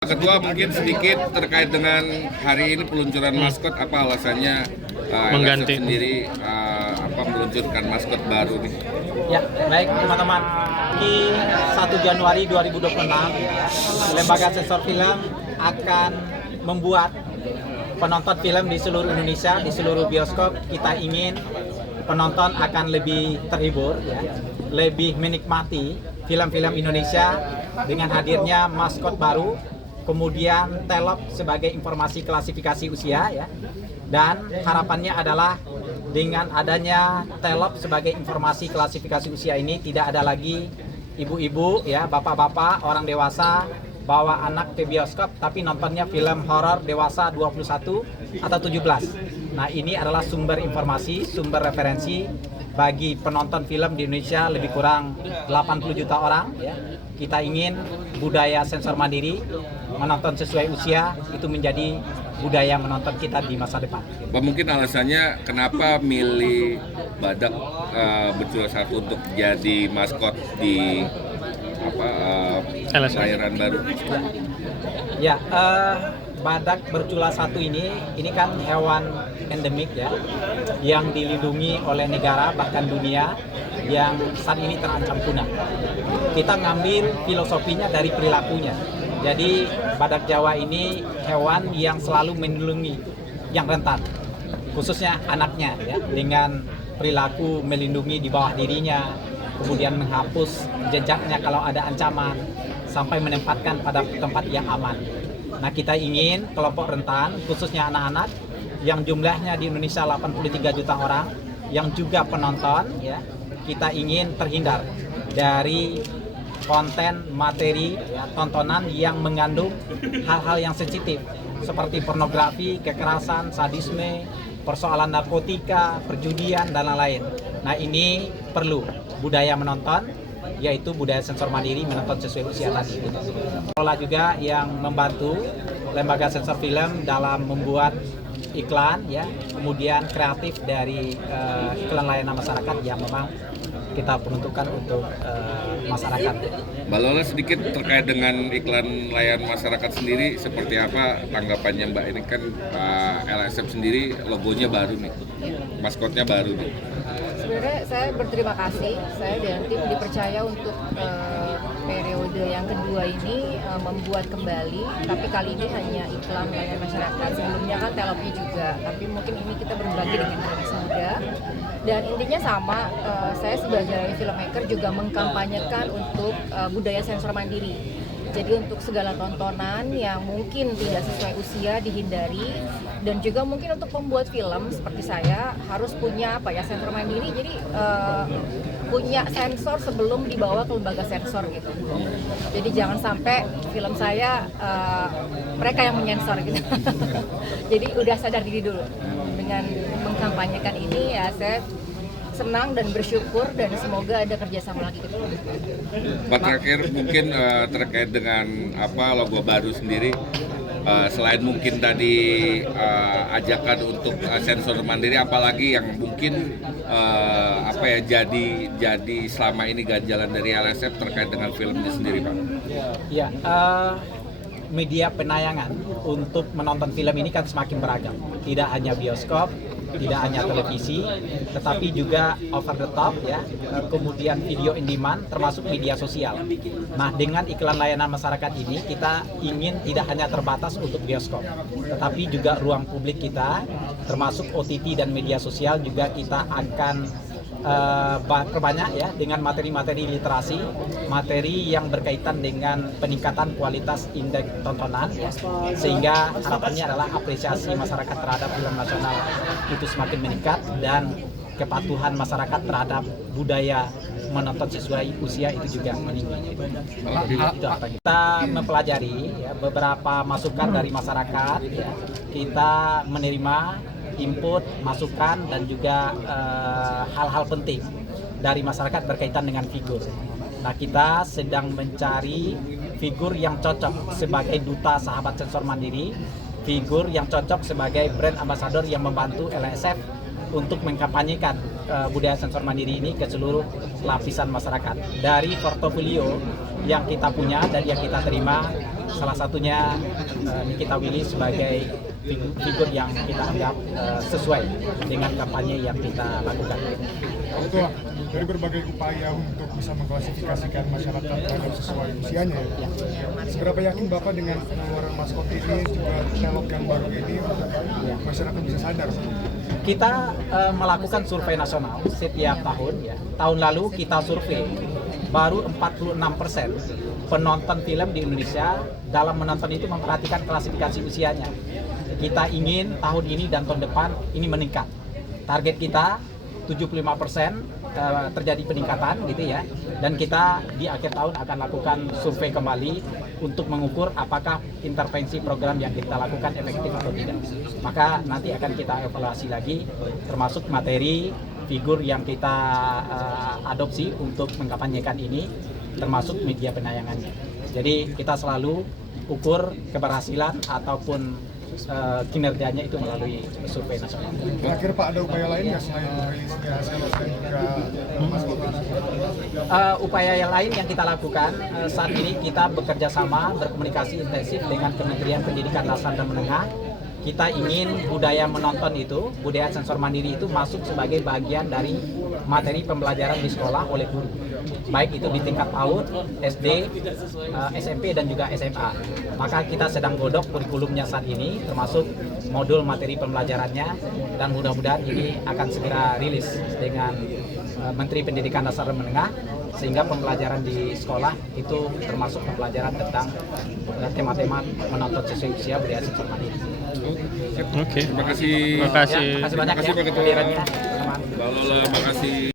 Ketua mungkin sedikit terkait dengan hari ini peluncuran maskot, apa alasannya Mengganti. LSF sendiri meluncurkan maskot baru nih? Ya, baik teman-teman. Di 1 Januari 2026, Lembaga Sensor Film akan membuat penonton film di seluruh Indonesia, di seluruh bioskop. Kita ingin penonton akan lebih terhibur, ya, lebih menikmati film-film Indonesia dengan hadirnya maskot baru, kemudian telop sebagai informasi klasifikasi usia, ya. Dan harapannya adalah dengan adanya telop sebagai informasi klasifikasi usia ini tidak ada lagi ibu-ibu, ya, bapak-bapak, orang dewasa bawa anak ke bioskop tapi nontonnya film horor dewasa 21 atau 17. Nah, ini adalah sumber informasi, sumber referensi bagi penonton film di Indonesia lebih kurang 80 juta orang, ya. Kita ingin budaya sensor mandiri, menonton sesuai usia, itu menjadi budaya menonton kita di masa depan. Pak, mungkin alasannya kenapa milih badak berjula satu untuk jadi maskot di LSF. layaran baru? Ya, badak bercula satu ini kan hewan endemik, ya, yang dilindungi oleh negara bahkan dunia, yang saat ini terancam punah. Kita ngambil filosofinya dari perilakunya. Jadi badak Jawa ini hewan yang selalu melindungi yang rentan, khususnya anaknya, ya, dengan perilaku melindungi di bawah dirinya, kemudian menghapus jejaknya kalau ada ancaman, sampai menempatkan pada tempat yang aman. Nah, kita ingin kelompok rentan, khususnya anak-anak, yang jumlahnya di Indonesia 83 juta orang, yang juga penonton, ya, kita ingin terhindar dari konten, materi, ya, tontonan yang mengandung hal-hal yang sensitif seperti pornografi, kekerasan, sadisme, persoalan narkotika, perjudian, dan lain-lain. Nah, ini perlu budaya menonton, yaitu budaya sensor mandiri, menonton sesuai usia tadi. Pola juga yang membantu Lembaga Sensor Film dalam membuat iklan, ya, kemudian kreatif dari iklan layanan masyarakat yang memang kita peruntukkan untuk masyarakat. Mbak Lola, sedikit terkait dengan iklan layanan masyarakat sendiri, seperti apa tanggapannya Mbak? Ini kan LSF sendiri logonya baru nih, maskotnya baru nih. Sebenarnya saya berterima kasih, saya dan tim dipercaya untuk periode yang kedua ini membuat kembali, tapi kali ini hanya iklan layanan masyarakat. Sebelumnya kan telopnya juga, tapi mungkin ini kita berbagi dengan generasi muda. Dan intinya sama, saya sebagai filmmaker juga mengkampanyekan untuk budaya sensor mandiri. Jadi untuk segala tontonan yang mungkin tidak sesuai usia dihindari, dan juga mungkin untuk pembuat film seperti saya harus punya sensor mandiri. Jadi punya sensor sebelum dibawa ke lembaga sensor gitu. Jadi jangan sampai film saya mereka yang menyensor gitu. Jadi udah sadar diri dulu. Dengan mengkampanyekan ini, ya, saya senang dan bersyukur, dan semoga ada kerjasama lagi gitu. Pak, terakhir mungkin terkait dengan logo baru sendiri, selain mungkin tadi ajakan untuk sensor mandiri, apalagi yang mungkin jadi selama ini ganjalan dari LSF terkait dengan filmnya sendiri, Pak? Ya, media penayangan untuk menonton film ini kan semakin beragam. Tidak hanya bioskop, tidak hanya televisi, tetapi juga over the top, ya, kemudian video in demand, termasuk media sosial. Nah, dengan iklan layanan masyarakat ini, kita ingin tidak hanya terbatas untuk bioskop, tetapi juga ruang publik kita, termasuk OTT dan media sosial juga kita akan perbanyak, ya, dengan materi-materi literasi, materi yang berkaitan dengan peningkatan kualitas indeks tontonan, ya, sehingga harapannya adalah apresiasi masyarakat terhadap film nasional itu semakin meningkat, dan kepatuhan masyarakat terhadap budaya menonton sesuai usia itu juga meninggi. Itu apa kita mempelajari, ya, beberapa masukan dari masyarakat, ya, kita menerima input, masukan, dan juga hal-hal penting dari masyarakat berkaitan dengan figur. Nah, kita sedang mencari figur yang cocok sebagai duta sahabat sensor mandiri, figur yang cocok sebagai brand ambassador yang membantu LSF untuk mengkampanyekan budaya sensor mandiri ini ke seluruh lapisan masyarakat. Dari portofolio yang kita punya dan yang kita terima, salah satunya Nikita Willy sebagai figur yang kita anggap sesuai dengan kampanye yang kita lakukan. Ketua, dari berbagai upaya untuk bisa mengklasifikasikan masyarakat terhadap sesuai usianya, seberapa yakin Bapak dengan pengeluaran maskot ini juga telok yang baru ini untuk masyarakat bisa sadar? Kita melakukan survei nasional setiap tahun. Ya. Tahun lalu kita survei baru 46% penonton film di Indonesia dalam menonton itu memperhatikan klasifikasi usianya. Kita ingin tahun ini dan tahun depan ini meningkat. Target kita 75% terjadi peningkatan gitu ya. Dan kita di akhir tahun akan lakukan survei kembali untuk mengukur apakah intervensi program yang kita lakukan efektif atau tidak. Maka nanti akan kita evaluasi lagi termasuk materi figur yang kita adopsi untuk mengkampanyekan ini termasuk media penayangannya. Jadi kita selalu ukur keberhasilan ataupun kinerjanya itu melalui survei nasional. Terakhir Pak, ada upaya lain nggak selain rilisnya hasil dan juga maskot? Upaya yang lain yang kita lakukan saat ini kita bekerja sama berkomunikasi intensif dengan Kementerian Pendidikan Dasar dan Menengah. Kita ingin budaya menonton itu, budaya sensor mandiri itu masuk sebagai bagian dari materi pembelajaran di sekolah oleh guru. Baik itu di tingkat PAUD, SD, SMP dan juga SMA. Maka kita sedang godok kurikulumnya saat ini, termasuk modul materi pembelajarannya, dan mudah-mudahan ini akan segera rilis dengan Menteri Pendidikan Dasar dan Menengah, sehingga pembelajaran di sekolah itu termasuk pembelajaran tentang tema-tema menonton sesuai usia budaya sensor mandiri. Oke. Terima kasih. Terima kasih. Ya, terima kasih banyak Terima kasih, ya Pak Ketua. kehadirannya. Mbak Lola, makasih.